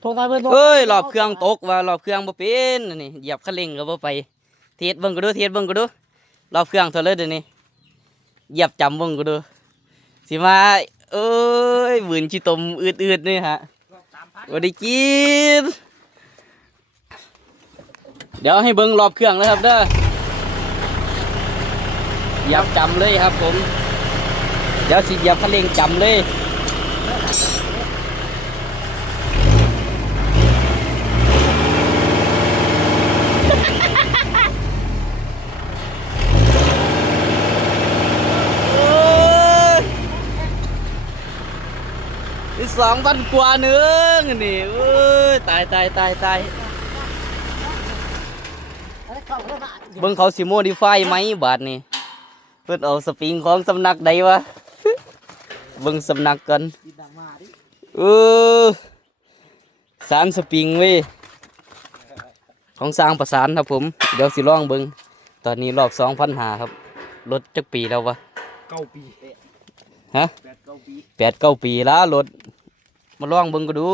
โทรตายเพิ่นเอ้ยรอบเครื่องตกว่ารอบเครื่องบ่เป็นนนี่เหยียบคันเร่งก็บ่ไปเทสเบิ่งก็ดูเทสเบิ่งก็ดูรอบเครื่องเท่าเลยเดี๋ยวนี้เหยียบจำเบิ่งก็ดูสิมาเอ้ยบืนชิตมอืดๆนี่ฮะบ่ได้กินเดี๋ยวให้เบิ่งรอบเครื่องนะครับเด้อเหยียบจำเลยครับผม เดี๋ยวสิเหยียบคันเร่งจำเลย สองพันกว่าหนึงอันนี่เอ้ยตายตายตายตายเบิ่งเขาสิโมดิฟายไหมบาทนี่เพิ่นเอาสปริงของสำนักใดวะเบิ่งสำนักกันเออสารสปริงเว้ยของสร้างประสานครับผม เดี๋ยวสิลองเบิ่งตอนนี้รอบสองพันหาครับรถจักปีแล้ววะเก้าปีฮะแปดเก้าปีแปดเก้าปีแล้วรถ มาลองเบิ่งก็ดู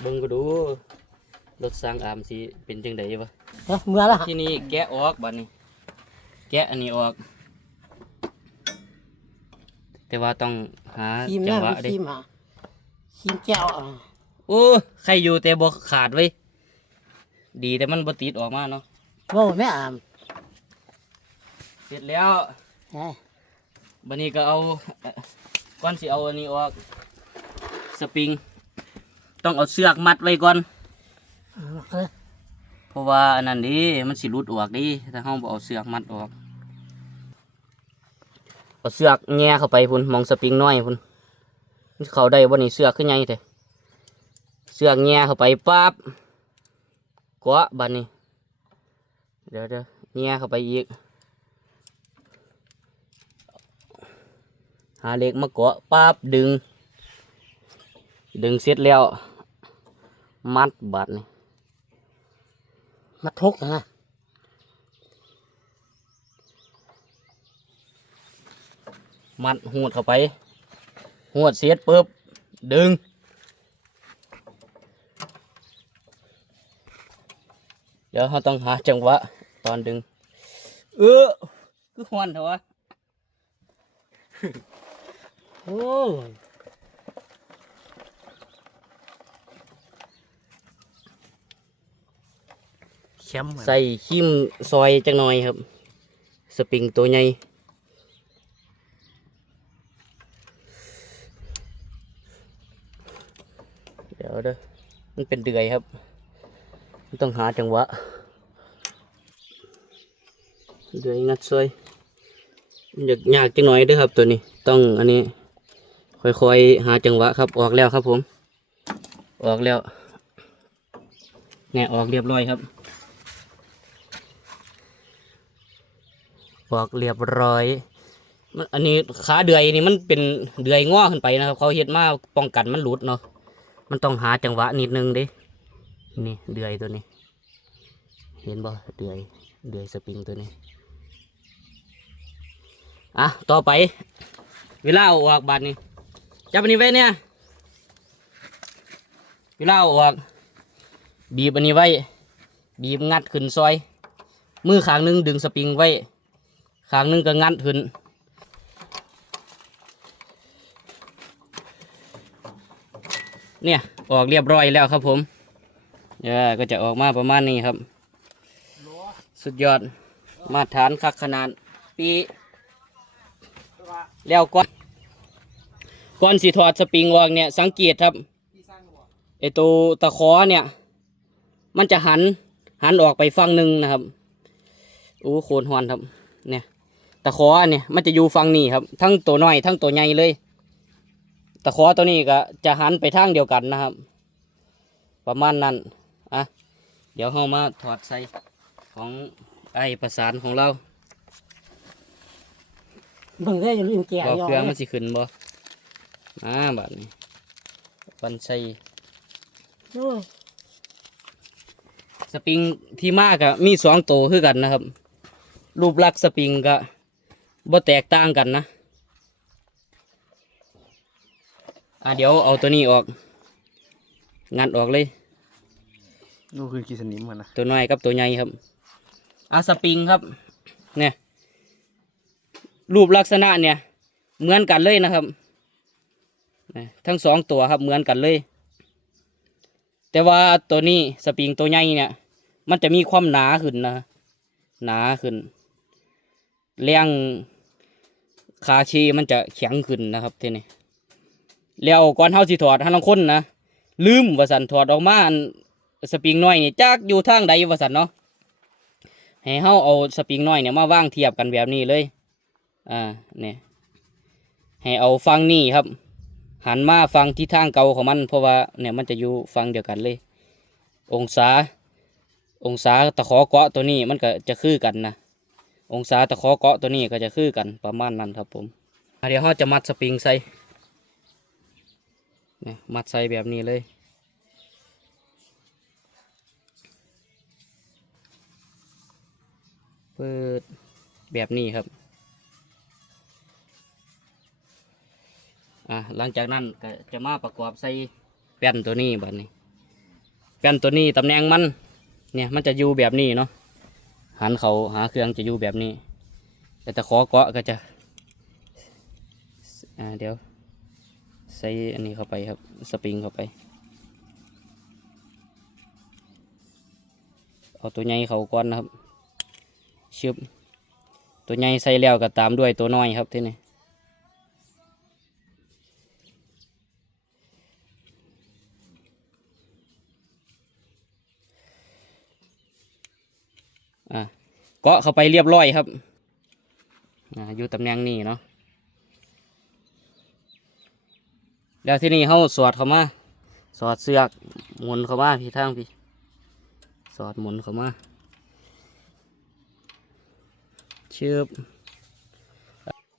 เบิ่งก็ดู รถสร้างอามสิเป็นจังไดวะเฮ้ยเมื่อละที่นี่แกะออกบัดนี้ แกะอันนี้ออก แต่ว่าต้องหาทีมจันั่งนหวะเด้ทีมอะทีมแก้วอะโอ้ใครอยู่แต่บ่ขาดไว้ยดีแต่มันบ่ติดออกมาเนาะ โว้แม่อ่ามเสร็จแล้วเฮ้ย บันนี้ก็เอาเอ่อก่อนสิเอาอันนี้ออกสปริง ต้องเอาเสือกมัดไว้ก่อนเอาเลยเพราะว่าอันนั้นดิมันสิหลุดออกดิถ้าเฮาบ่เอาเสือกมัดออกเอาเสือกแง่เข้าไปพุ่นมองสปริงน้อยพุ่นมันเข้าได้บ่นี่เสือกขึ้นใหญ่แท้เสือกแง่เข้าไปปั๊บเกาะบัดนี้เดี๋ยวเดี๋ยวแง่เข้าไปอีก หาเหล็กมาเกาะปั๊บดึง ดึงเสร็จแล้ว มัดบัดนี่มาทุกนะมัดหูดเข้าไปหูดเสร็จปุ๊บดึง เดี๋ยวเราต้องหาจังหวะตอนดึง เออคือหวนเถอะวะโอ้แชมป์ใส่ขิมซอยจังหน่อยครับ สปริงตัวใหญ่เดี๋ยวเด้อมันเป็นเดือยครับ มันต้องหาจังหวะ เดือยงัดซอยมันอยากยากจังหน่อยเด้อครับตัวนี้ ต้องอันนี้ ค่อยๆหาจังหวะครับออกแล้วครับผม ออกแล้วแงะออกเรียบร้อยครับบอกเรียบร้อยมันอันนี้ขาเดือยนี่มันเป็นเดือยง้อขึ้นไปนะครับ เขาเฮ็ดมาป้องกันมันหลุดเนาะมันต้องหาจังหวะนิดนึงดินี่เดือยตัวนี้ เห็นบ่เดือยเดือยสปริงตัวนี้อะต่อไป เวลาออกบัดนี้ จับอันนี้ไว้เนี่ยเวลาอาออก บีบอันนี้ไว้ บีบงัดขึ้นซอย มือข้างหนึงดึงสปริงไว้ข้างหนึงก็งัดขึ้นเนี่ยออกเรียบร้อยแล้วครับผมเดี๋ยก็จะออกมาประมาณนี้ครับ สุดยอดมาตรฐานคักขนาดปีแล้วก่อน ก่อนสิถอดสปริงออกเนี่ยสังเกตครับไอตัวตะขอเนี่ย มันจะหันหันออกไปฝั่งหนึ่งนะครับโอ้โคนหอนครับ เนี่ยตะขอเนี่ยมันจะอยู่ฝั่งนี้ครับ ทั้งตัวน้อยทั้งตัวใหญ่เลย ตะขอตัวนี้ก็จะหันไปทางเดียวกันนะครับ ประมาณนั้นอะเดี๋ยวเรามาถอดใส่ของไอ้ประสานของเราเบิ่งได้อยังลืมแก้รอบยอเครื่องมันสิขึ้นบ่ อ่าบัดนี้ปันใส่โอ้ยสปริงที่มากอะมีสองตัวคือกันนะครับ รูปลักษณ์สปริงก็บ่แตกต่างกันนะอะเดี๋ยวเอาตัวนี้ออก งัดออกเลยนู่นคือกีสนิมมันนะตัวน้อยกับตัวใหญ่ครับอาสปริงครับ เนี่ย รูปลักษณะเนี่ย เหมือนกันเลยนะครับเทั้งสองตัวครับเหมือนกันเลย แต่ว่าตัวนี้สปริงตัวใหญ่เนี่ย มันจะมีความหนาขึ้นนะ หนาขึ้นแรงคาชีมันจะแข็งขึ้นนะครับทีนี้แล้วก่อนเฮาสิถอดหันลังคนนะลืมวสันถอดออกมาอันสปริงน้อยนี่จักอยู่ทางใดวสันเนาะให้เฮาเอาสปริงน้อยเนี่ยมาว่างเทียบกันแบบนี้เลยอ่าเนี่ยให้เอาฟังนี่ครับ หันมาฟังที่ทางเก่าของมัน เพราะว่าเนี่ยมันจะอยู่ฟังเดียวกันเลย องศา องศาตะขอเกาะตัวนี้มันก็จะคือกันนะองศาตะขอเกาะตัวนี้ก็จะคือกันประมาณนั้นครับผมเดี๋ยวเราจะมัดสปริงใส่เนี่ยมัดใส่แบบนี้เลยเปิดแบบนี้ครับ อะหลังจากนั้นก็จะมาประกอบใส่แป้นตัวนี้บัดนี้ แป้นตัวนี้ตำแหน่งมัน เนี่ยมันจะอยู่แบบนี้เนาะหันเขาหาเครื่องจะอยู่แบบนี้ แต่ตะขอเกาะก็จะอ่าเดี๋ยวใส่อันนี้เข้าไปครับสปริงเข้าไปเอาตัวใหญ่เขาก่อนนะครับชึบตัวใหญ่ใส่แล้วก็ตามด้วยตัวน้อยครับที่นี่ อะเกาะเข้าไปเรียบร้อยครับอ่าอยู่ตำแหน่งนี้เนาะแล้วที่นี่เขาสอดเข้ามา สอดเสือกหมุนเข้ามาพี่ทางพี่ สอดหมุนเข้ามาชืบ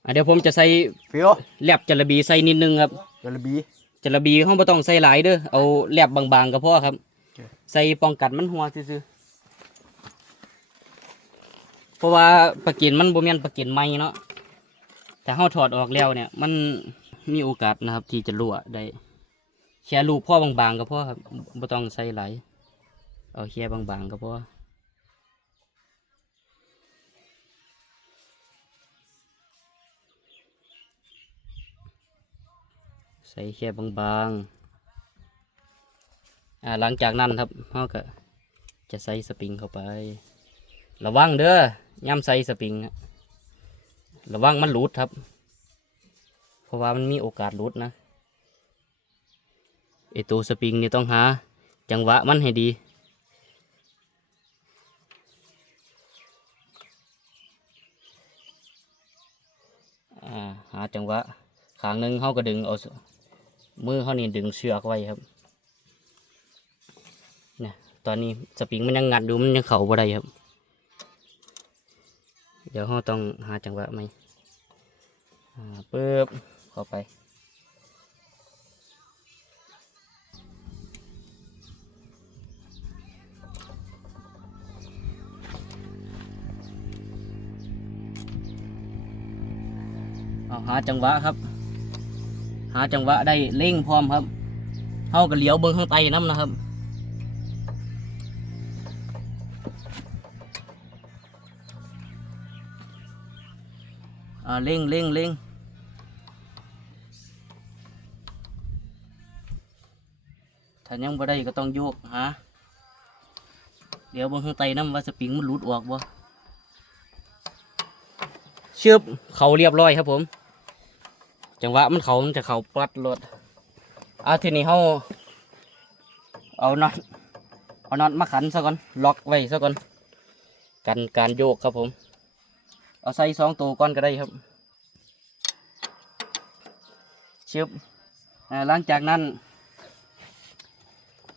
อะเดี๋ยวผมจะใส่เฟียวแลบจระบีใส่นิดนึงครับจระบีจระบีห้องไม่ต้องใส่หลายเด้อเอาแลบบางๆก็พอครับโอเคใส่ป้องกันมันหัวซื่อๆ เพราะว่าปลากินมันบ่แม่นปลากินใหม่เนาะแต่เฮาถอดออกแล้วเนี่ย มันมีโอกาสนะครับ ที่จะรั่วได้แค่รูพ่อบางๆก็พอครับบ่ต้องใส่ไหลเอาแค่บางๆก็พอใส่แค่บางๆอ่าหลังจากนั้นครับเราก็จะใส่สปริงเข้าไป ระวังเด้อย่ำใส่สปริงระวังมันหลุดครับ เพราะว่ามันมีโอกาสหลุดนะไอตัวสปริงนี่ต้องหา จังหวะมันให้ดีอ่าหาจังหวะขางหนึ่งเขาก็ดึงเอามือเขานี่ดึงเชือกไว้ครับเนี่ยตอนนี้สปริงมันยังงัดอยู่มันยังเข่าบ่ได้ครับ เดี๋ยวเขาต้องหาจังหวะไหมปึ๊บเข้าไปเอาหาจังหวะครับ หาจังหวะได้เร่งพร้อมครับเขาก็เหลียวเบิ้งข้างใต้น้ำนะครับ อ่าเร่งเร่งเร่งถ้ายังบ่ได้ก็ต้องโยกหาเดี๋ยวบางข้างใต้น้ำว่าสปริงมันหลุดออกบ่เชือบเขาเรียบร้อยครับผม จังหวะมันเขามันจะเขาปลัดรถเอาทีนี้เขาเอาน็อตเอาน็อตมาขันซะก่อนล็อกไว้ซะก่อนกันการโยกครับผม เอาใส่สองตัวก้อนก็ได้ครับชึบอ่าหลังจากนั้น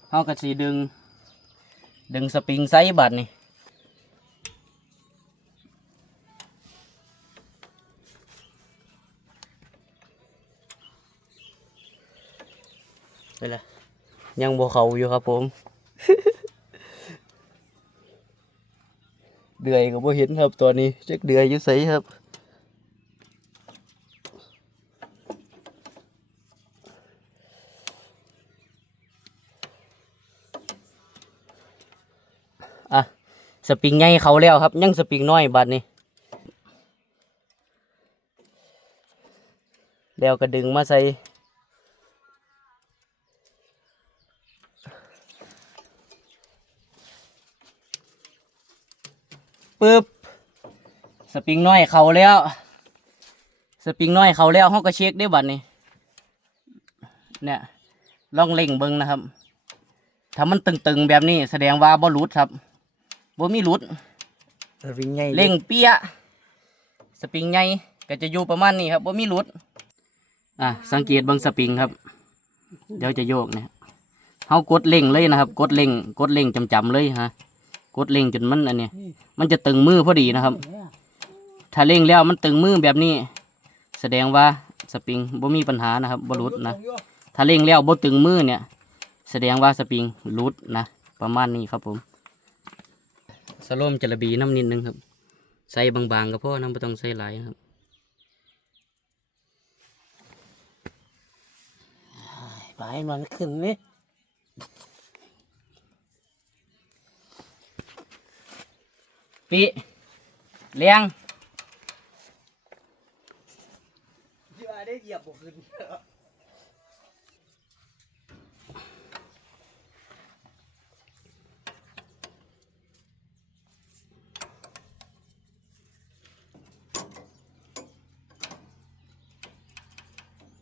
เขาก็สีดึง ดึงสปริงไซส์บัดนี่ไปละยังบวเขาอยู่ครับผม เดือยก็บ่เห็นครับตัวนี้จักเดือยอยู่ไสครับอะสปริงใหญ่เขาแล้วครับ ยังสปริงน้อยบัดนี้ แล้วก็ดึงมาใส่ ปึ๊บสปริงน้อยเขาแล้ว สปริงน้อยเขาแล้วห้องก็เช็คได้บัดนี้ เนี่ยลองเล่งเบิ้งนะครับ ถ้ามันตึงๆแบบนี้แสดงว่าบ่หลุดครับบ่มีหลุดสวิงใหญ่เล่งเปี้ยสปริงใหญ่ก็จะอยู่ประมาณนี้ครับว่ามีหลุดอะสังเกตเบิ่งสปริงครับ เดี๋ยวจะโยกเนี่ยเฮากดเล่งเลยนะครับ กดเล่งกดเล่งจำๆเลยฮะ กดเล่งจนมันอันเนี้ยมันจะตึงมือพอดีนะครับ ถ้าเล่งแล้วมันตึงมือแบบนี้ แสดงว่าสปริงบ่มีปัญหานะครับบ่หลุดนะ ถ้าเล่งแล้วบ่ตึงมือเนี่ย แสดงว่าสปริงหลุดนะ ประมาณนี้ครับผมสโลมจระบีน้ำนิดนึงครับ ใส่บางๆก็พอน้ำไม่ต้องใส่หลายนะครับไปมันขึ้นนี่ ปีเลี้ยงได้เหยียบบ่ขึ้น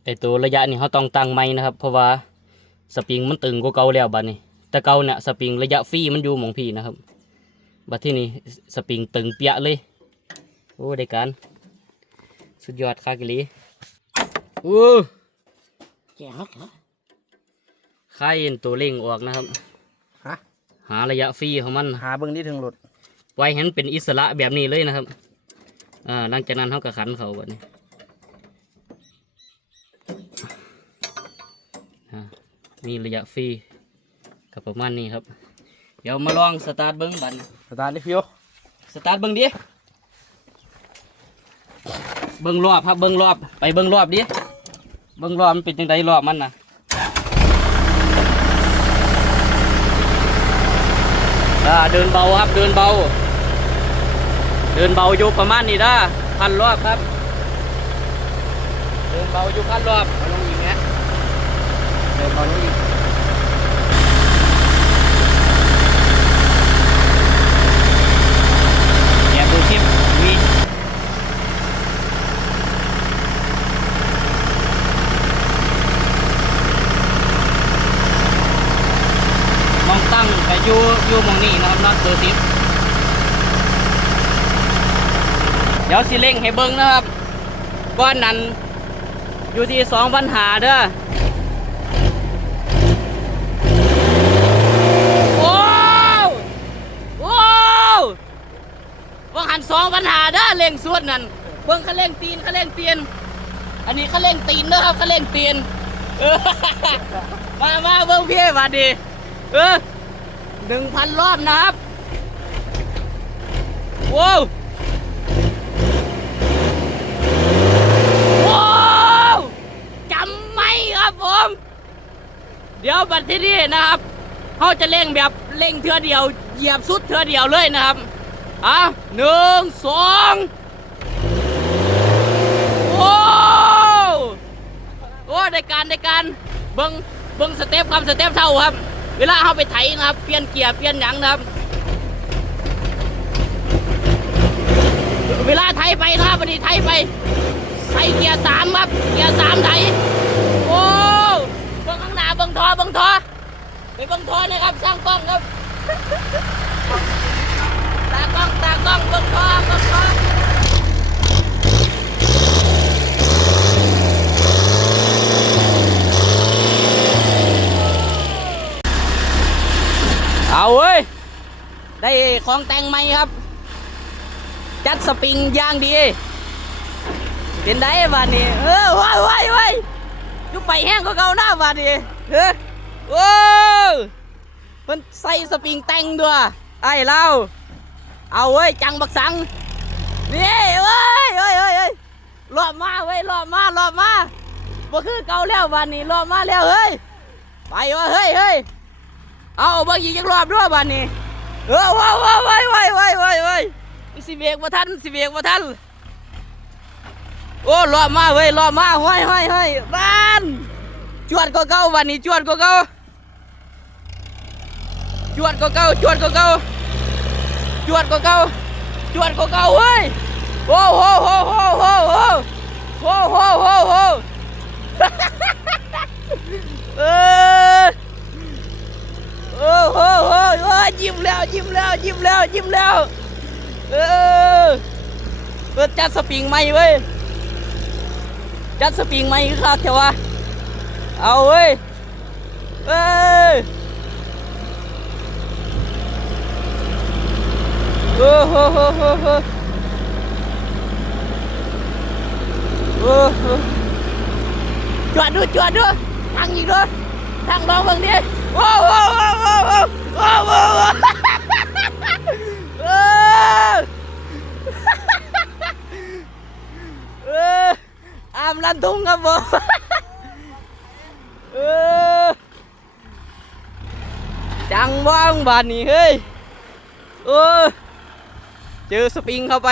ไอตัวระยะนี่เขาต้องตั้งไม้นะครับ เพราะว่าสปริงมันตึงกว่าเก่าแล้วบัดนี้ แต่เก่าเนี่ยสปริงระยะฟรีมันอยู่หมองพี่นะครับ บัดที่นี่สปริงตึงเปียะเลย โอ้ได้การสุดยอดคากิลีโอ้แก่ฮักเหรอค่ายเอ็นตัวเร่งออกนะครับฮะหาระยะฟรีของมัน หาเบิ่งที่ถึงรถไว้เห็นเป็นอิสระแบบนี้เลยนะครับอ่าหลังจากนั้นเขาก็ขันเขาแบบนี้อ่ามีระยะฟรีกับประมาณนี้ครับ เดี๋ยวมาลองสตาร์ทเบิ้งบัดนสตาร์ทดิฟิวสตาร์ทเบิ้งดิเบิ้งรอบครับเบิ้งรอบไปเบิ้งรอบดิเบิ้งรอบมันเป็นจังไดรอบมันนะอ่าเดินเบาครับเดินเบา เดินเบาอยู่ประมาณนี้ด้าพันรอบครับ เดินเบาอยู่พันรอบเอาลงอีกนะเดินมาลงอีก แอบดูคลิปวีมองตั้งไปอยู่อยู่หมองนี้นะครับน็อตเบอร์สิบเดี๋ยวสิเร่งให้เบิ้งนะครับก้อนนั้นอยู่ที่สองปัญหาเด้อโอ้วโอ้วว่าหันสองปัญหาเด้อเล่งสวดนั่นเบิ่งเขาเล่งตีนเขาเล่งเตียน อันนี้เขาเล่งตีนเด้อครับเขาเล่งตีนมามาเบิ่งพี่มาดีเออหนึ่งพันรอบนะครับว้าวว้าวจำ ครับผม เดี๋ยวบัดที่นี่นะครับเขาจะเล่งแบบเล่งเทือเดียว เหยียบสุดเทือเดียวเลยนะครับอะหนึ่งสองโอ้โอ้ได้การได้การเบิ้งเบิ้งสเต็ปครับสเต็ปเท่าครับ เวลาเขาไปไถนะครับเปลี่ยนเกียร์เปลี่ยนหยังนะครับ เวลาไถไปนะครับวันนี้ไถไปใส่เกียร์สามครับเกียร์สามไถโอ้เบิ้งข้างหน้าเบิ้ง ทอบิ้งทอไปบิ้งทอนะครับช่างกล้องครับตากล้องตากล้องบิ่งทอบิ่งทอเอาเว้ย ได้ของแต่งใหม่ครับ จัดสปริงย่างดี เป็นได้บาดนี้เออว้ายว้ายว้ายยุไปแห้งก็เกาหน้าบาดนี้ เฮ้ยโว้วมันใส่สปริงแต่งด้วยไอ้เล่าเอาเว้ยจังบักสังนี่เว้ยเว้ยเว้ยเว้ยรอบมาเว้ยรอบมารอบมาบ่คือเก่าแล้ววันนี้รอบมาแล้วเฮ้ยไปวะเฮ้ยเฮ้ยเอาเบิ่งอีกจักรอบด้วยวันนี้เออว้าวว้าวว้ายว้ายว้ายว้ายว้ายมันสิเบรกมาทันมันสิเบรกมาทันโอ้รอบมาเว้ยรอบมาห้อยห้อยห้อยบ้าน จวดก็เก่าวันนี้จวดก็เก่าจวดก็เก่าจวดก็เก่าจวดก็เก่าจวดก็เก่าเว้ยโอ้โหโหโหโหโหโหโหโหโหเออโอ้โหโอ้โหยิ้มแล้วยิ้มแล้วยิ้มแล้วยิ้มแล้วเออเปิดจัดสปริงใหม่เว้ยจัดสปริงใหม่ครับเถอะวะ เอาเว้ยเอ้ยโอ้โหโหโหโหโอ้โหจวดดูจวดดูทางอีกด้วยทางลองเบิ่งดิโอ้โหโอ้โหโอ้โหโอ้โหโอ้โหเออเอออามลันทุ่งครับผมเออ จังว่างบานนี้เฮ้ยเออเจอสปริงเข้าไป